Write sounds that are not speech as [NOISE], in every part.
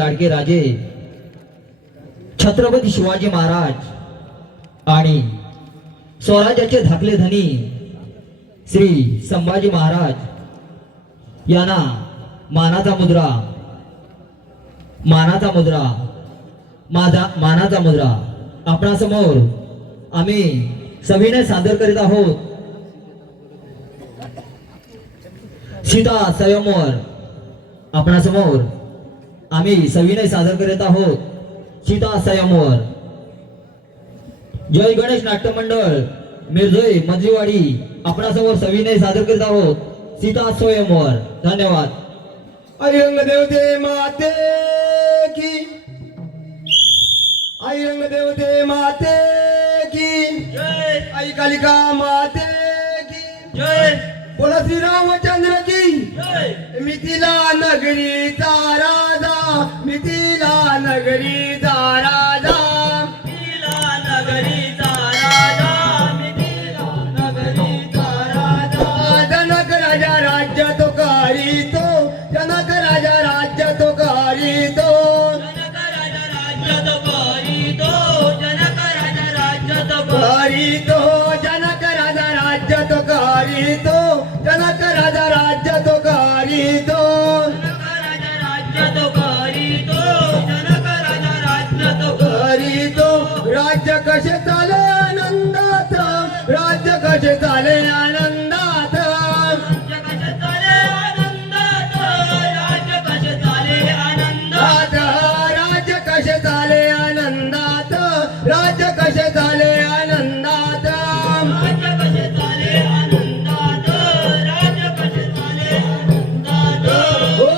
लाडके राजे. छत्रपती शिवाजी महाराज आणि स्वराज्याचे धाकले धनी श्री संभाजी महाराज यांना मानाचा मुद्रा मानाचा मुद्रा. माझा मानाचा मुद्रा. आपणासमोर आम्ही सविनय सादर करीत आहोत. सीता स्वयंवर आपणासमोर आम्ही सविनय सादर करीत आहोत. सीता स्वयंवर जय गणेश नाट्य मंडळ मिरजोई मजलीवाडी. आपणासमोर सविनय सादर करीत आहोत. सीता स्वयंवर धन्यवाद. अयंग देवते माते. की अयंग देवते माते की. जय. आई कालिका माते की. जय. बोला श्रीरामचंद्र की. जय. मिथिला नगरीचा राजा मिथिला नगरीचा राजा. जगाचे झाले आनंदात. जगाचे झाले आनंदात राज्य कसे झाले आनंदात? राज्य कसे झाले आनंदात? राज्य कसे झाले आनंदात राज्य कसे झाले आनंदात राज्य कसे झाले आनंदात हो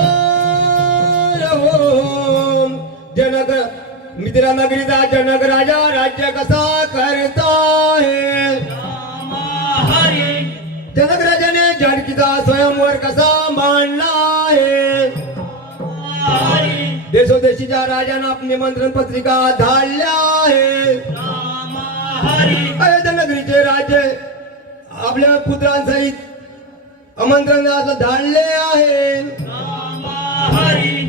जनग मित्रानगरीचा जनक राजा राज्य कसा स्वयंवर कसा मांडला आहे? देशोदेशीच्या राजांना निमंत्रण पत्रिका धाडल्या आहे. अयोध्या नगरीचे राजे आपल्या पुत्रांसहित आमंत्रण धाडले आहे.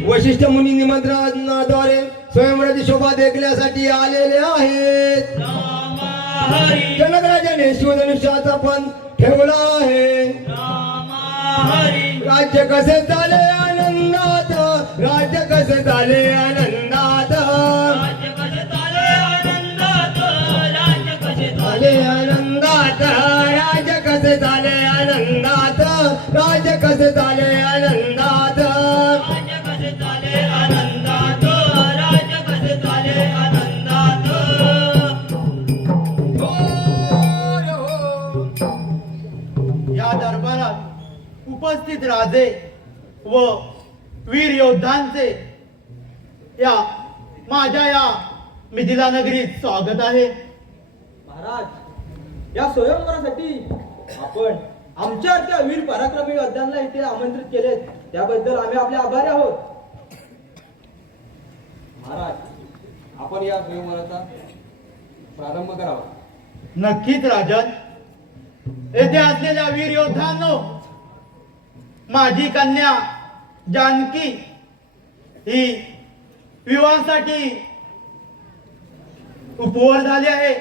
वशिष्ठ मुनी निमंत्रणाद्वारे स्वयंवराची शोभा देखण्यासाठी आलेले आहेत. राम हरी जनकराजाने शिवधनुष्याचा पण ठेवला आहे. हरी. राज्य कसे चाले आनंदात? राज्य कसे चाले आनंदात? राज्य कसे चाले आनंदात? राज्य कसे चाले आनंदात? राज्य कसे चाले आनंदात? राज्य कसे उपस्थित राजे व वीर योद्धांचे या माझ्या या मिथिला नगरीत स्वागत आहे. महाराज या स्वयंवरासाठी आपण आमच्यासारख्या वीर पराक्रमी योद्ध्यांना इथे आमंत्रित केले त्याबद्दल आम्ही आपले आभारी आहोत. महाराज आपण या स्वयंवराचा प्रारंभ करावा. नक्कीच राजन. येथे असलेल्या वीर योद्धांनो माझी कन्या जानकी ही विवाहासाठी उपवर झाली आहे.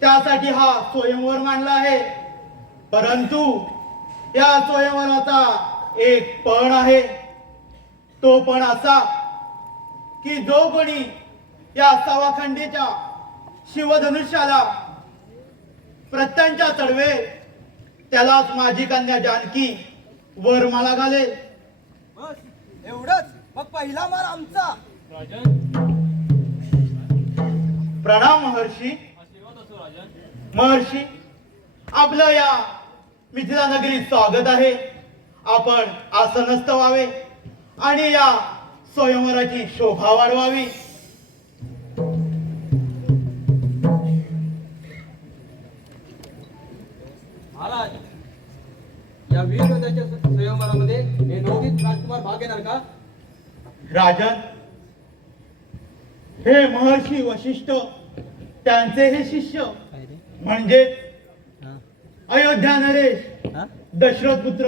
त्यासाठी हा स्वयंवर मांडला आहे. परंतु या स्वयंवराचा एक पण आहे. तो पण असा की जो कोणी या सवाखंडीच्या शिवधनुष्याला प्रत्यंच्या चढवे त्यालाच माझी कन्या जानकी वरमाला घालेल बस एवढंच. मग पहिला मार आमचा. प्रणाम महर्षी. महर्षी आपलं या मिथिला नगरीत स्वागत आहे. आपण आसनस्थ व्हावे आणि या स्वयंवराची शोभा वाढवावी. महाराज या वीर योद्ध्याच्या स्वयंवरामध्ये हे नवोदित राजकुमार भाग घेणार का? राजन हे महर्षी वशिष्ठ त्यांचे हे शिष्य म्हणजे अयोध्या नरेश दशरथ पुत्र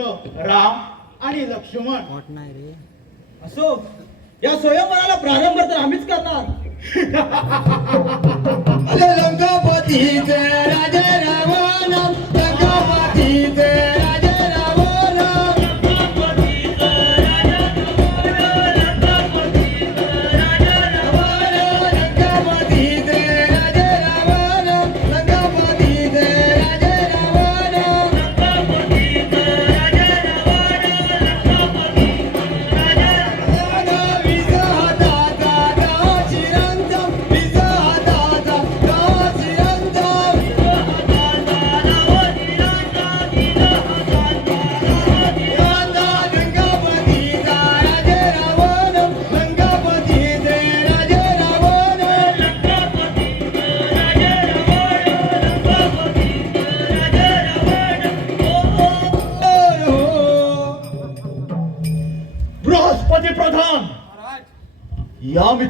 राम आणि लक्ष्मण. असो या स्वयंवराला प्रारंभ तर आम्हीच करणार. अरे लंकापतीचे राजे रावण लंकापतीचे राजे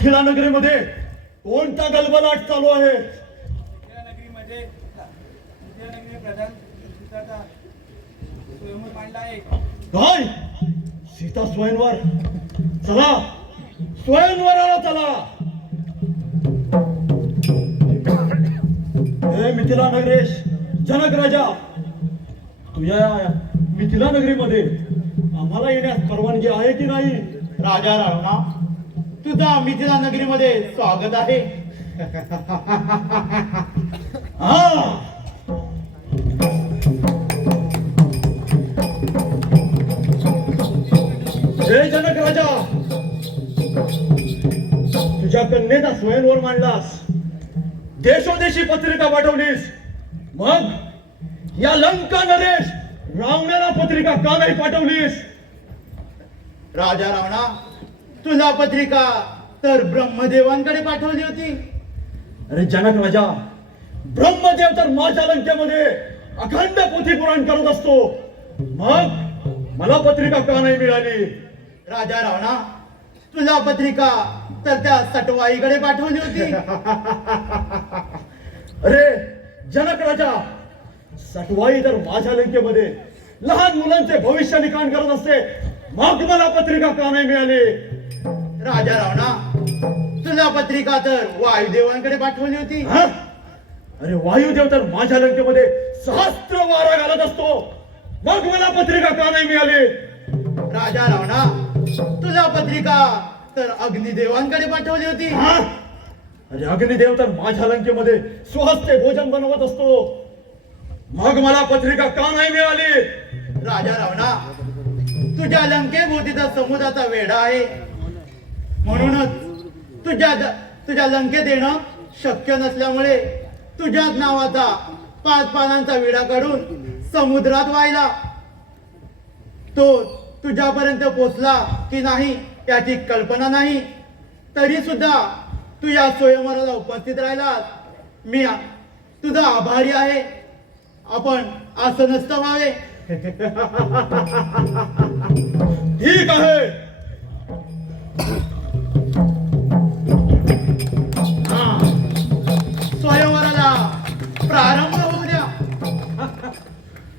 मिथिला नगरीमध्ये कोणता गलबलाट चालू आहे? काय सीता स्वयंवर चला. स्वयंवराला चला. हे मिथिला नगरेश जनक राजा. तुझ्या मिथिला नगरीमध्ये आम्हाला येण्यास परवानगी आहे की नाही? राजा रावणा तुझा मिथिला नगरीमध्ये स्वागत आहे. जय जनक राजा. तुझ्या कन्येचा स्वयंवर मांडलास. देशोदेशी पत्रिका पाठवलीस. मग या लंका नरेश रावणाला पत्रिका का नाही पाठवलीस? राजा रावणा तुला पत्रिका तर ब्रह्मदेवांकडे पाठवली होती. अरे जनक राजा ब्रह्मदेव तर माझ्या लंकेमध्ये अखंड पोथी पुराण करत असतो. मग मला पत्रिका का नाही मिळाली? राजा रावणा तुला पत्रिका तर त्या सटवाईकडे पाठवली होती. [LAUGHS] अरे जनक राजा सटवाई तर माझ्या लंकेमध्ये लहान मुलांचे भविष्य लिखाण करत असते. मग मला पत्रिका का नाही मिळाली? राजा रावणा तुला पत्रिका तर वायुदेवांकडे पाठवली होती. अरे वायुदेव तर माझ्या लंकेमध्ये सहस्त्र वारा घालत असतो. मग मला पत्रिका का नाही मिळाली? राजा रावणा तुला पत्रिका तर अग्निदेवांकडे पाठवली होती. अरे अग्निदेव तर माझ्या लंकेमध्ये स्वहस्ते भोजन बनवत असतो. मग मला पत्रिका का नाही मिळाली? राजा रावणा तुझ्या लंकेभोवतीचा समुद्राचा वेढा आहे. म्हणूनच तुझ्या तुझ्या लंकेत येणं शक्य नसल्यामुळे तुझ्याच नावाचा पाच पानांचा विडा काढून समुद्रात वाहिला. तो तुझ्यापर्यंत पोचला की नाही याची कल्पना नाही. तरी सुद्धा तू या स्वयंवराला उपस्थित राहिलास. मी तुझा आभारी आहे. आपण असं नसतं व्हावे. [LAUGHS] ठीक आहे.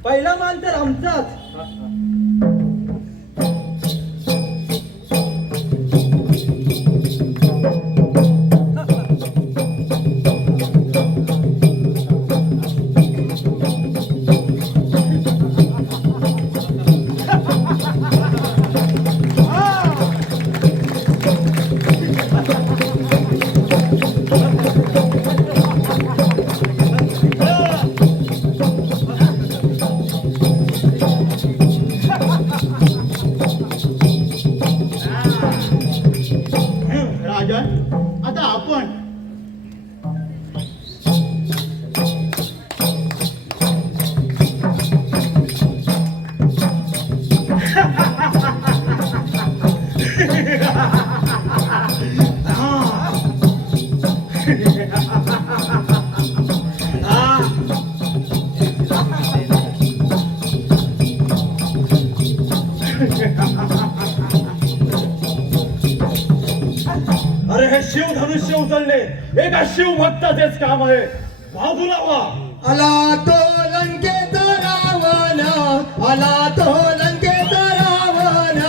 पहिला मान तर आमचाच हे शिवधनुष्य उचलणे एका शिवभक्ताचेच काम आहे. बाजूला व्हा आला तो लंकेत रावण. आला तो लंकेत रावण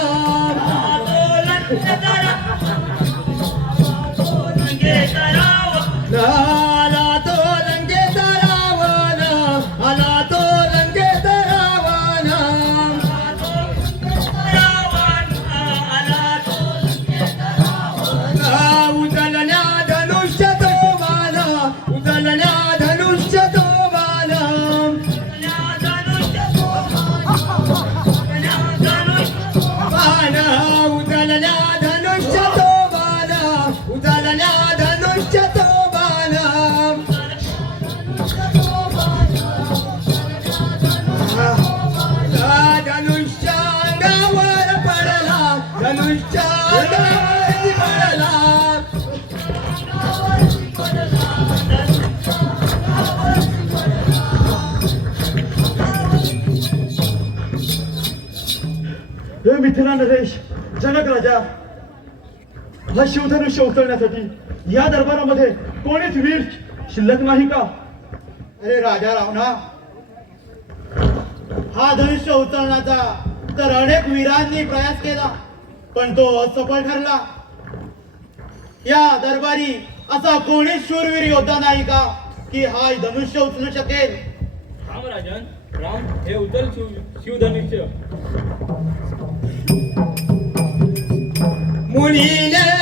हे नरेश जनक राजा हा शिवधनुष्य उचलण्यासाठी या दरबारामध्ये कोणीच वीर शिल्लक नाही का? अरे राजा रावणा हा धनुष्य उचलण्याचा तर अनेक वीरांनी प्रयास केला पण तो असफल ठरला. या दरबारी असा कोणीच शूरवीर योद्धा नाही का की हा धनुष्य उचलू शकेल? राम राजन राम हे उचल शिव शिवधनुष्य. 我的娘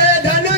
said, I know.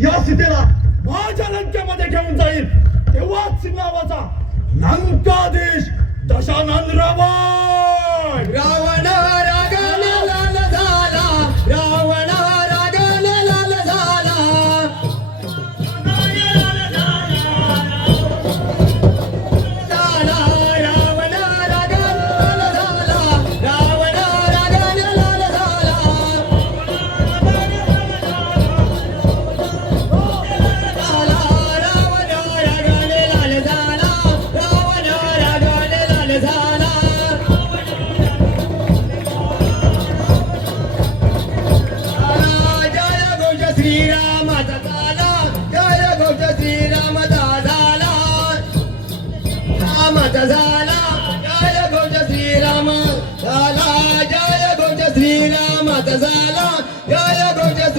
या सीतेला माझ्या लंकेमध्ये घेऊन जाईल. तेव्हाच नावाचा लंकाधीश दशानंद रावण. रावण!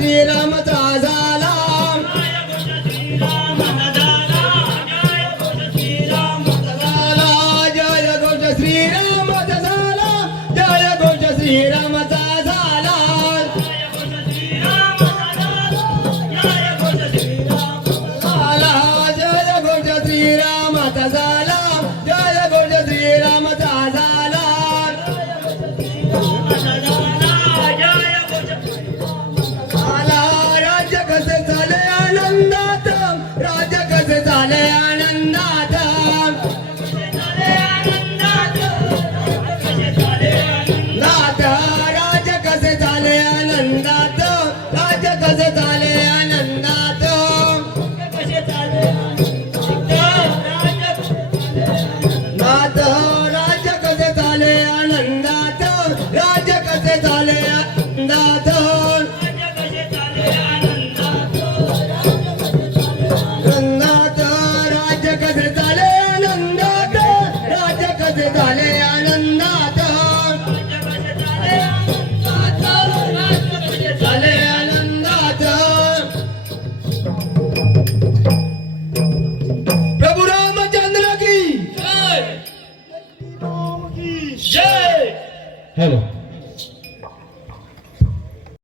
श्रीरामाचा